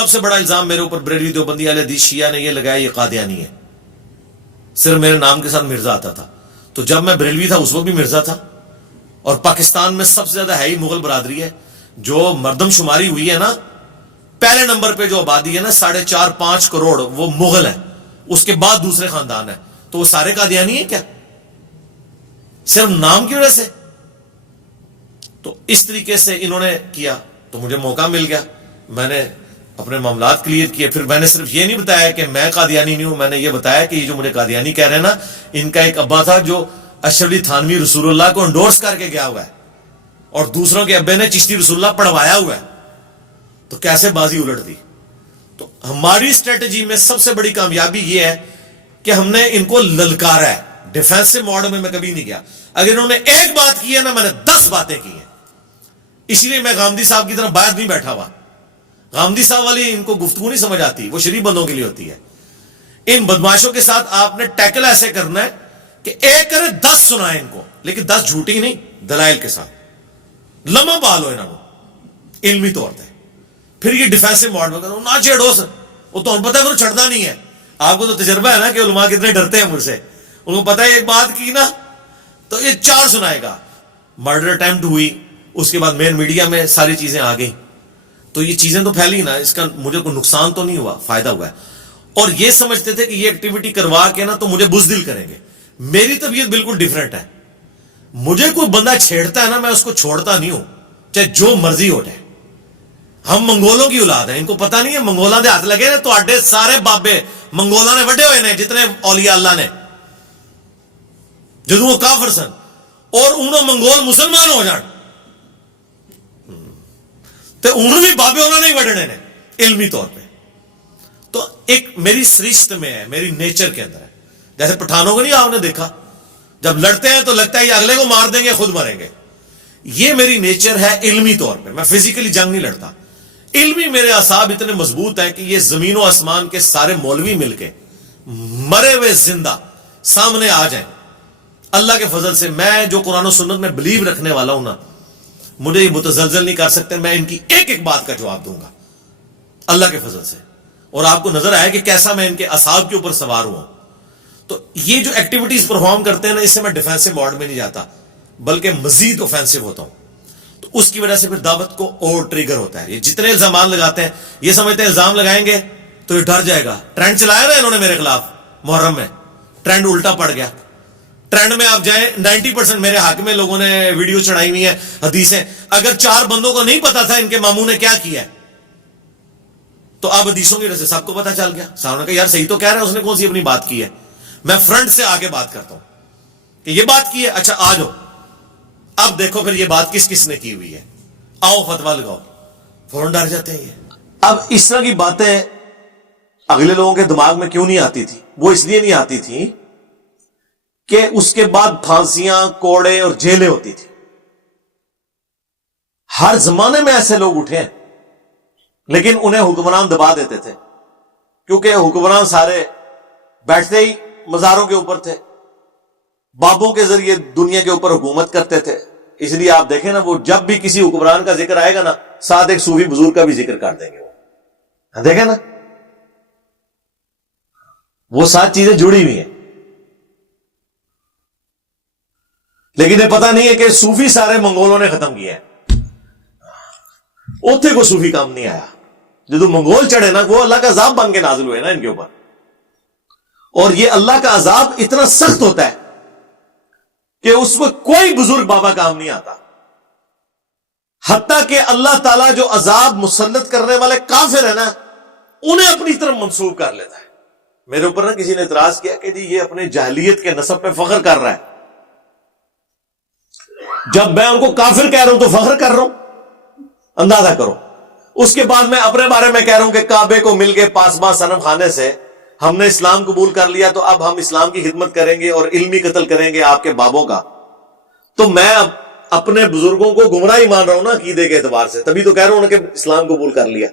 سب سے بڑا الزام میرے اوپر بریلوی دیوبندی اہل حدیث شیعہ نے یہ لگایا یہ قادیانی ہے. صرف میرے نام کے ساتھ مرزا آتا تھا. تو جب میں بریلوی تھا اس وقت بھی مرزا تھا. اور پاکستان میں سب سے زیادہ ہے ہی مغل برادری ہے. جو مردم شماری ہوئی ہے نا, پہلے نمبر پہ جو آبادی ہے نا 4.5-5 کروڑ, وہ مغل ہے. اس کے بعد دوسرے خاندان ہے. تو وہ سارے قادیانی ہیں کیا صرف نام کی وجہ سے؟ تو اس طریقے سے انہوں نے کیا. تو مجھے موقع مل گیا, میں نے اپنے معاملات کلیئر کیے. پھر میں نے صرف یہ نہیں بتایا کہ میں قادیانی نہیں ہوں, میں نے یہ بتایا کہ یہ جو مجھے قادیانی کہہ رہے ہیں نا, ان کا ایک ابا تھا جو اشرف علی تھانوی رسول اللہ کو انڈورس کر کے گیا ہوا ہے, اور دوسروں کے ابے نے چشتی رسول اللہ پڑھوایا ہوا ہے. تو کیسے بازی الٹ دی؟ تو ہماری اسٹریٹجی میں سب سے بڑی کامیابی یہ ہے کہ ہم نے ان کو للکارا ہے. ڈیفینسو موڈ میں کبھی نہیں گیا. اگر انہوں نے ایک بات کی ہے نا, میں نے 10 باتیں کی ہیں. اسی لیے میں غامدی صاحب کی طرح باہر نہیں بیٹھا ہوا. غامدی صاحب والی ان کو گفتگو نہیں سمجھ آتی, وہ شریف بندوں کے لیے ہوتی ہے. ان بدماشوں کے ساتھ آپ نے ٹیکل ایسے کرنا ہے کہ ایک کرے 10 سنائے ان کو, لیکن 10 جھوٹی نہیں, دلائل کے ساتھ. لمحہ بال ہو انہوں نے علمی طور پہ. پھر یہ ڈیفینسو موڈ میں نہ چھیڑو سر, وہ تو پتہ ہے وہ چھڑنا نہیں ہے. آپ کو تو تجربہ ہے نا کہ علماء کتنے ڈرتے ہیں مجھ سے. ان کو پتہ ہے ایک بات کی نا تو یہ 4 سنائے گا. مرڈر اٹیمپٹ ہوئی, اس کے بعد مین میڈیا میں ساری چیزیں آ گئی. تو یہ چیزیں تو پھیلی نا, اس کا مجھے کوئی نقصان تو نہیں ہوا, فائدہ ہوا ہے. اور یہ سمجھتے تھے کہ یہ ایکٹیویٹی کروا کے نا تو مجھے بزدل کریں گے. میری طبیعت بالکل ڈیفرنٹ ہے. مجھے کوئی بندہ چھیڑتا ہے نا, میں اس کو چھوڑتا نہیں ہوں, چاہے جو مرضی ہو جائے. ہم منگولوں کی اولاد ہیں, ان کو پتہ نہیں ہے منگولاں دے ہاتھ لگے نا تو آڈے سارے بابے منگولاں نے وڈے ہوئے نے, جتنے اولیاء اللہ نے, جدوں وہ کافر سن, اور انہوں منگول مسلمان ہو جان تو انہوں بھی بابے انہوں نے وڈنے نے علمی طور پہ. تو ایک میری سرشت میں ہے, میری نیچر کے اندر ہے. جیسے پٹھانوں کو نہیں آپ نے دیکھا, جب لڑتے ہیں تو لگتا ہے یہ اگلے کو مار دیں گے خود مریں گے. یہ میری نیچر ہے علمی طور پہ. میں فزیکلی جنگ نہیں لڑتا. علمی میرے اعصاب اتنے مضبوط ہیں کہ یہ زمین و آسمان کے سارے مولوی مل کے مرے ہوئے زندہ سامنے آ جائیں اللہ کے فضل سے. میں جو قرآن و سنت میں بلیو رکھنے والا ہوں نا, مجھے یہ متزلزل نہیں کر سکتے. میں ان کی ایک ایک بات کا جواب دوں گا اللہ کے فضل سے. اور آپ کو نظر آئے کہ کیسا میں ان کے اعصاب کے اوپر سوار ہوا. تو یہ جو ایکٹیویٹیز پرفارم کرتے ہیں نا, اس سے میں ڈیفینسو موڈ میں نہیں جاتا بلکہ مزید اوفینسو ہوتا ہوں. تو اس کی وجہ سے پھر دعوت کو اور ٹریگر ہوتا ہے. یہ جتنے الزامات لگاتے ہیں یہ سمجھتے ہیں الزام لگائیں گے تو یہ ڈر جائے گا. ٹرینڈ چلایا نا انہوں نے میرے خلاف محرم میں, ٹرینڈ الٹا پڑ گیا. ٹرینڈ میں آپ جائیں 90% میرے حق میں لوگوں نے ویڈیو چڑھائی ہوئی ہیں, حدیثیں. اگر 4 بندوں کو نہیں پتا تھا ان کے ماموں نے کیا کیا ہے تو اب حدیثوں کی وجہ سے سب کو پتا چل گیا. صاحب نے کہا یار صحیح تو کہہ رہا ہے, اس نے کون سی اپنی بات کی ہے. میں فرنٹ سے آگے بات کرتا ہوں کہ یہ بات کی ہے, اچھا آ جاؤ اب دیکھو پھر یہ بات کس کس نے کی ہوئی ہے, آؤ فتوا لگاؤ. فوراً ڈر جاتے ہیں یہ. اب اس طرح کی باتیں اگلے لوگوں کے دماغ میں کیوں نہیں آتی تھی؟ وہ اس لیے نہیں آتی تھی کہ اس کے بعد پھانسیاں, کوڑے اور جیلیں ہوتی تھی. ہر زمانے میں ایسے لوگ اٹھے ہیں لیکن انہیں حکمران دبا دیتے تھے, کیونکہ حکمران سارے بیٹھتے ہی مزاروں کے اوپر تھے, بابوں کے ذریعے دنیا کے اوپر حکومت کرتے تھے. اس لیے آپ دیکھیں نا, وہ جب بھی کسی حکمران کا ذکر آئے گا نا ساتھ ایک صوفی بزرگ کا بھی ذکر کر دیں گے. وہ دیکھیں نا, وہ سات چیزیں جڑی ہوئی ہیں. لیکن یہ پتہ نہیں ہے کہ صوفی سارے منگولوں نے ختم کیا ہے. اوتھے کو صوفی کام نہیں آیا. جو منگول چڑھے نا وہ اللہ کا عذاب بن کے نازل ہوئے نا ان کے اوپر. اور یہ اللہ کا عذاب اتنا سخت ہوتا ہے کہ اس میں کوئی بزرگ بابا کام نہیں آتا. حتیٰ کہ اللہ تعالیٰ جو عذاب مسلط کرنے والے کافر ہیں نا انہیں اپنی طرف منسوب کر لیتا ہے. میرے اوپر نا کسی نے اعتراض کیا کہ جی یہ اپنے جاہلیت کے نسب پہ فخر کر رہا ہے. جب میں ان کو کافر کہہ رہا ہوں تو فخر کر رہا ہوں, اندازہ کرو. اس کے بعد میں اپنے بارے میں کہہ رہا ہوں کہ کعبے کو مل کے پاسباں صنم خانے سے ہم نے اسلام قبول کر لیا, تو اب ہم اسلام کی خدمت کریں گے اور علمی قتل کریں گے آپ کے بابوں کا. تو میں اب اپنے بزرگوں کو گمراہی مان رہا ہوں نا عقیدے کے اعتبار سے, تبھی تو کہہ رہا ہوں کہ اسلام قبول کر لیا.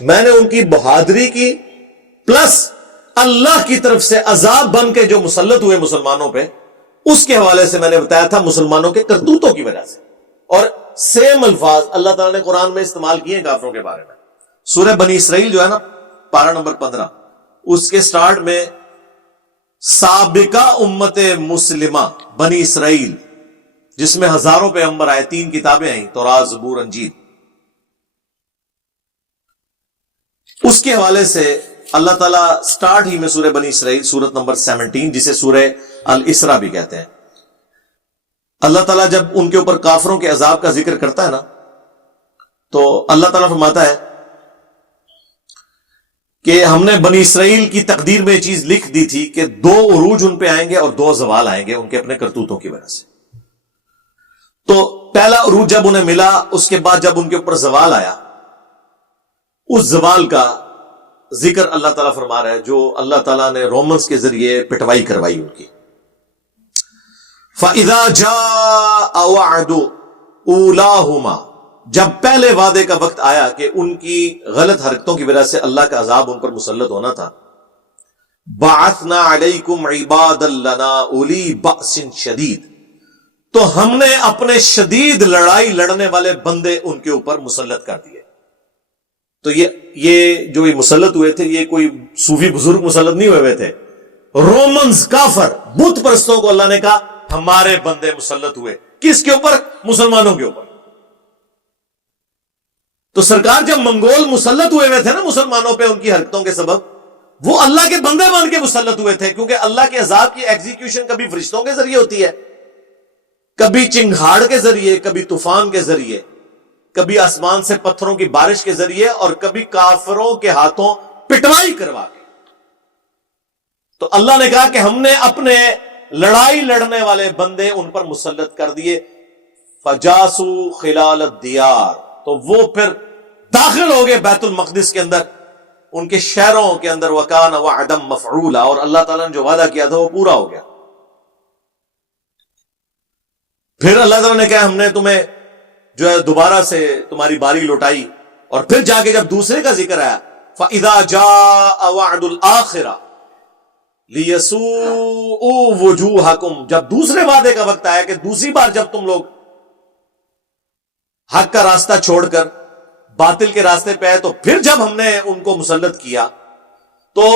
میں نے ان کی بہادری کی پلس اللہ کی طرف سے عذاب بن کے جو مسلط ہوئے مسلمانوں پہ, اس کے حوالے سے میں نے بتایا تھا مسلمانوں کے کرتوتوں کی وجہ سے. اور سیم الفاظ اللہ تعالیٰ نے قرآن میں استعمال کیے ہیں کافروں کے بارے میں. سورہ بنی اسرائیل جو ہے نا پارہ نمبر 15، اس کے سٹارٹ میں سابقہ امت مسلمہ بنی اسرائیل، جس میں ہزاروں پیغمبر آئے، 3 کتابیں آئیں، تورات، زبور، انجیل، اس کے حوالے سے اللہ تعالیٰ سٹارٹ ہی میں سورہ بنی اسرائیل سورت نمبر 17، جسے سورہ الاسراء بھی کہتے ہیں، اللہ تعالیٰ جب ان کے اوپر کافروں کے عذاب کا ذکر کرتا ہے نا، تو اللہ تعالیٰ فرماتا ہے کہ ہم نے بنی اسرائیل کی تقدیر میں یہ چیز لکھ دی تھی کہ 2 عروج ان پہ آئیں گے اور 2 زوال آئیں گے ان کے اپنے کرتوتوں کی وجہ سے۔ تو پہلا عروج جب انہیں ملا، اس کے بعد جب ان کے اوپر زوال آیا، اس زوال کا ذکر اللہ تعالیٰ فرما رہا ہے، جو اللہ تعالیٰ نے رومنز کے ذریعے پٹوائی کروائی ان کی۔ فَإِذَا جَاءَ وَعْدُ أُولَاهُمَا، جب پہلے وعدے کا وقت آیا کہ ان کی غلط حرکتوں کی وجہ سے اللہ کا عذاب ان پر مسلط ہونا تھا، بَعَثْنَا عَلَيْكُمْ عِبَادًا لَنَا أُولِي بَأْسٍ شَدِيدٍ، تو ہم نے اپنے شدید لڑائی لڑنے والے بندے ان کے اوپر مسلط کر دیے۔ تو یہ جو یہ مسلط ہوئے تھے، یہ کوئی صوفی بزرگ مسلط نہیں ہوئے تھے، رومنز، کافر، بت پرستوں کو اللہ نے کہا ہمارے بندے مسلط ہوئے۔ کس کے اوپر؟ مسلمانوں کے اوپر۔ تو سرکار جب منگول مسلط ہوئے تھے نا مسلمانوں پہ ان کی حرکتوں کے سبب، وہ اللہ کے بندے بن کے مسلط ہوئے تھے، کیونکہ اللہ کے عذاب کی ایگزیکیوشن کبھی فرشتوں کے ذریعے ہوتی ہے، کبھی چنگھاڑ کے ذریعے، کبھی طوفان کے ذریعے، کبھی آسمان سے پتھروں کی بارش کے ذریعے، اور کبھی کافروں کے ہاتھوں پٹوائی کروا کے۔ تو اللہ نے کہا کہ ہم نے اپنے لڑائی لڑنے والے بندے ان پر مسلط کر دیے۔ فجاسو خلال الدیار، تو وہ پھر داخل ہو گئے بیت المقدس کے اندر، ان کے شہروں کے اندر، وکان وعدا مفعولا، اور اللہ تعالیٰ نے جو وعدہ کیا تھا وہ پورا ہو گیا۔ پھر اللہ تعالیٰ نے کہا ہم نے تمہیں جو ہے دوبارہ سے تمہاری باری لوٹائی، اور پھر جا کے جب دوسرے کا ذکر آیا، فَإِذَا جَاءَ وَعْدُ الْآخِرَةِ لِيَسُوءُوا وُجُوهَكُمْ، جب دوسرے وعدے کا وقت آیا کہ دوسری بار جب تم لوگ حق کا راستہ چھوڑ کر باطل کے راستے پہ آئے، تو پھر جب ہم نے ان کو مسلط کیا تو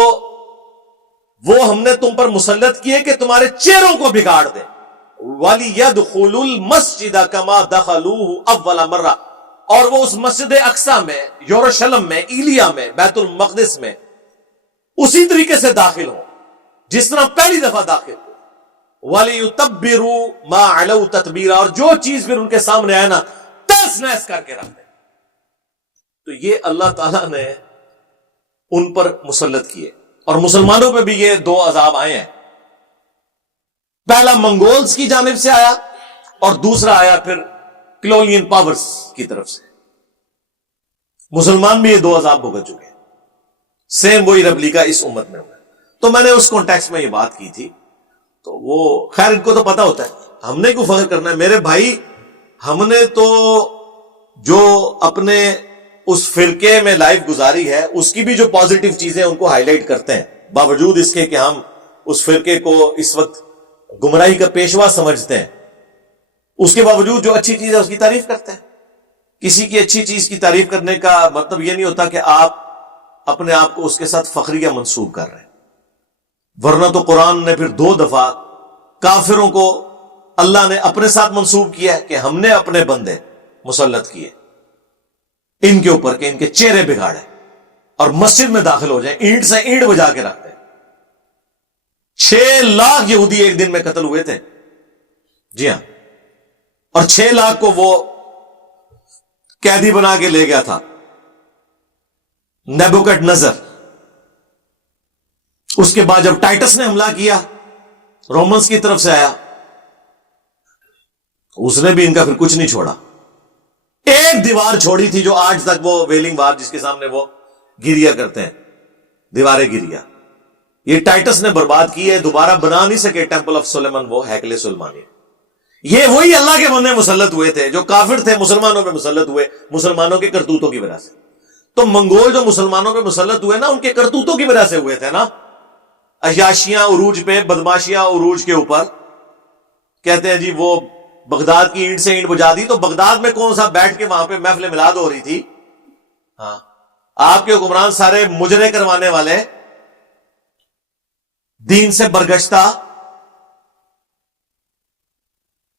وہ ہم نے تم پر مسلط کیے کہ تمہارے چہروں کو بگاڑ دیں۔ وَلِيَدْخُلُوا الْمَسْجِدَ كَمَا دَخَلُوهُ أَوَّلَ مَرَّةٍ، اور وہ اس مسجد اقصی میں، یروشلم میں، ایلیا میں، بیت المقدس میں اسی طریقے سے داخل ہوں جس طرح پہلی دفعہ داخل ہو۔ وَلِيُتَبِّرُوا مَا عَلَوْا تَتْبِيرًا، اور جو چیز پھر ان کے سامنے آئے نا تیس نیس کر کے رکھ دیں۔ تو یہ اللہ تعالیٰ نے ان پر مسلط کیے، اور مسلمانوں پہ بھی یہ 2 عذاب آئے ہیں۔ پہلا منگولز کی جانب سے آیا، اور دوسرا آیا پھر کلونین پاورز کی طرف سے۔ مسلمان بھی یہ 2 عذاب بھگت چکے ہیں، سیم وہی رب لکھا اس امت میں ہوا۔ تو میں نے اس کانٹیکسٹ میں یہ بات کی تھی، تو وہ خیر ان کو تو پتا ہوتا ہے، ہم نے کیوں فخر کرنا ہے میرے بھائی؟ ہم نے تو جو اپنے اس فرقے میں لائف گزاری ہے اس کی بھی جو پازیٹیو چیزیں ان کو ہائی لائٹ کرتے ہیں، باوجود اس کے کہ ہم اس فرقے کو اس وقت گمراہی کا پیشوا سمجھتے ہیں، اس کے باوجود جو اچھی چیز ہے اس کی تعریف کرتے ہیں۔ کسی کی اچھی چیز کی تعریف کرنے کا مطلب یہ نہیں ہوتا کہ آپ اپنے آپ کو اس کے ساتھ فخریہ منسوب کر رہے ہیں، ورنہ تو قرآن نے پھر 2 دفعہ کافروں کو اللہ نے اپنے ساتھ منسوب کیا ہے کہ ہم نے اپنے بندے مسلط کیے ان کے اوپر کہ ان کے چہرے بگاڑے اور مسجد میں داخل ہو جائیں، اینٹ سے اینٹ بجا کے رکھتے ہیں۔ 6 لاکھ یہودی ایک دن میں قتل ہوئے تھے، جی ہاں، اور 6 لاکھ کو وہ قیدی بنا کے لے گیا تھا نیبوکڈ نظر۔ اس کے بعد جب ٹائٹس نے حملہ کیا، رومنز کی طرف سے آیا، اس نے بھی ان کا پھر کچھ نہیں چھوڑا۔ ایک دیوار چھوڑی تھی جو آج تک وہ ویلنگ وار جس کے سامنے وہ گریا کرتے ہیں، دیوار گریا، یہ ٹائٹس نے برباد کی ہے، دوبارہ بنا نہیں سکے ٹیمپل آف سلیمان، وہ ہیکل سلیمانی۔ یہ وہی اللہ کے بندے مسلط ہوئے تھے جو کافر تھے، مسلمانوں پہ مسلط ہوئے مسلمانوں کے کرتوتوں کی وجہ سے۔ تو منگول جو مسلمانوں پہ مسلط ہوئے نا، ان کے کرتوتوں کی وجہ سے ہوئے تھے نا، عیاشیاں عروج پہ، بدماشیاں عروج کے اوپر۔ کہتے ہیں جی وہ بغداد کی اینٹ سے اینٹ بجا دی، تو بغداد میں کون سا بیٹھ کے وہاں پہ محفل میلاد ہو رہی تھی؟ ہاں، آپ کے حکمران سارے مجرے کروانے والے، دین سے برگشتہ،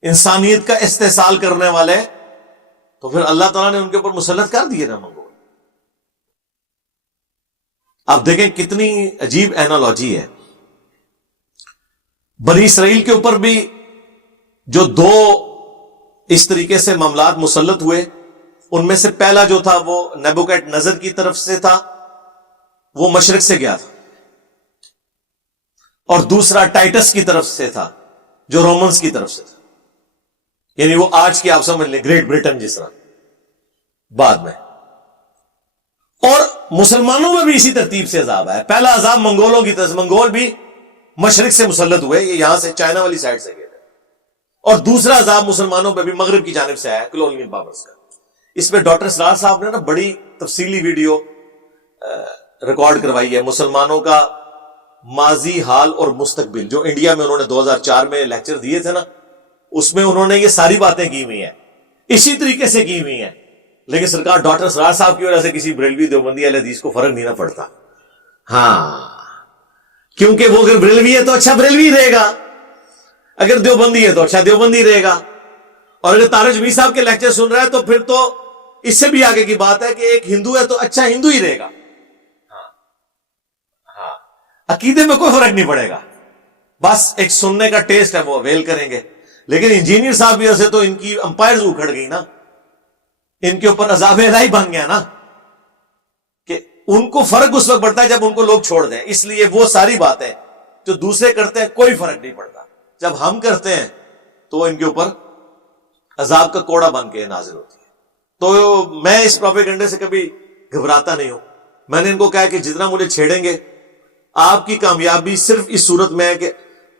انسانیت کا استحصال کرنے والے، تو پھر اللہ تعالیٰ نے ان کے اوپر مسلط کر دیے نا منگول۔ آپ دیکھیں کتنی عجیب اینالوجی ہے۔ بنی اسرائیل کے اوپر بھی جو دو اس طریقے سے معاملات مسلط ہوئے، ان میں سے پہلا جو تھا وہ نیبوکیڈ نظر کی طرف سے تھا، وہ مشرق سے گیا تھا، اور دوسرا ٹائٹس کی طرف سے تھا جو رومنز کی طرف سے تھا، یعنی وہ آج کی آپ سمجھ لیں گریٹ برٹن جس طرح بعد میں۔ اور مسلمانوں میں بھی اسی ترتیب سے عذاب آیا۔ پہلا عذاب منگولوں کی طرف سے، منگول بھی مشرق سے مسلط ہوئے، یہ یہاں سے چائنا والی سائڈ سے گئے تھے، اور دوسرا عذاب مسلمانوں پہ بھی مغرب کی جانب سے آیا کلونیل پاورز کا۔ اس میں ڈاکٹر اسرار صاحب نے نا بڑی تفصیلی ویڈیو ریکارڈ کروائی ہے، مسلمانوں کا ماضی، حال اور مستقبل، جو انڈیا میں انہوں نے 2004 میں لیکچر دیے تھے نا، اس میں انہوں نے یہ ساری باتیں کی ہوئی ہیں، اسی طریقے سے کی ہوئی ہیں، لیکن سرکار ڈاکٹر اسرار صاحب کی وجہ سے کسی بریلوی دیوبندی اہل حدیث کو فرق نہیں نہ پڑتا۔ ہاں، کیونکہ وہ اگر بریلوی ہے تو اچھا بریلوی رہے گا، اگر دیوبندی ہے تو اچھا دیوبندی رہے گا، اور اگر طارق جمیل صاحب کے لیکچر سن رہا ہے تو پھر تو اس سے بھی آگے کی بات ہے کہ ایک ہندو ہے تو اچھا ہندو ہی رہے گا۔ ہاں، عقیدے میں کوئی فرق نہیں پڑے گا، بس ایک سننے کا ٹیسٹ ہے، وہ ویل کریں گے۔ لیکن انجینئر صاحب کی وجہ سے تو ان کی امپائرز اکھڑ گئی نا، ان کے اوپر عذاب الہی بن گیا نا، کہ ان کو فرق اس وقت پڑتا ہے جب ان کو لوگ چھوڑ دیں۔ اس لیے وہ ساری باتیں جو دوسرے کرتے ہیں کوئی فرق نہیں پڑتا، جب ہم کرتے ہیں تو ان کے اوپر عذاب کا کوڑا بن کے نازل ہوتی ہے۔ تو میں اس پروپیگنڈے سے کبھی گھبراتا نہیں ہوں۔ میں نے ان کو کہا کہ جتنا مجھے چھیڑیں گے، آپ کی کامیابی صرف اس صورت میں ہے کہ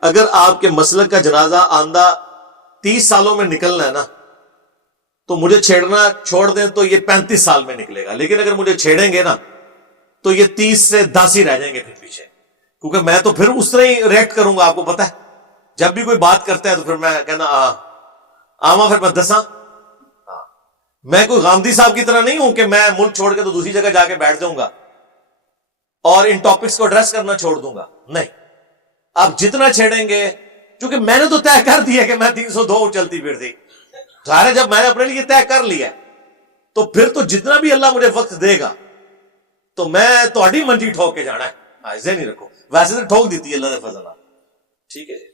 اگر آپ کے مسلک کا جنازہ آندہ 30 سالوں میں نکلنا ہے نا، تو مجھے چھیڑنا چھوڑ دیں تو یہ 35 سال میں نکلے گا، لیکن اگر مجھے چھیڑیں گے نا تو یہ 30 سے 10 ہی رہ جائیں گے پھر پیچھے، کیونکہ میں تو پھر اس طرح ہی ریئیکٹ کروں گا۔ آپ کو پتا ہے جب بھی کوئی بات کرتا ہے تو پھر میں کہنا آما، پھر میں دساں۔ میں کوئی غامدی صاحب کی طرح نہیں ہوں کہ میں ملک چھوڑ کے تو دوسری جگہ جا کے بیٹھ جاؤں گا اور ان ٹاپکس کو ایڈریس کرنا چھوڑ دوں گا، نہیں۔ آپ جتنا چھیڑیں گے، کیونکہ میں نے تو طے کر دیا کہ میں 302 چلتی پھرتی، ظاہر ہے جب میں نے اپنے لیے طے کر لیا تو پھر تو جتنا بھی اللہ مجھے وقت دے گا تو میں تہاڈی منجی ٹھوک کے جانا ہے، ایسے نہیں رکھو، ویسے تو ٹھوک دیتی ہے اللہ نے فضل، ٹھیک ہے۔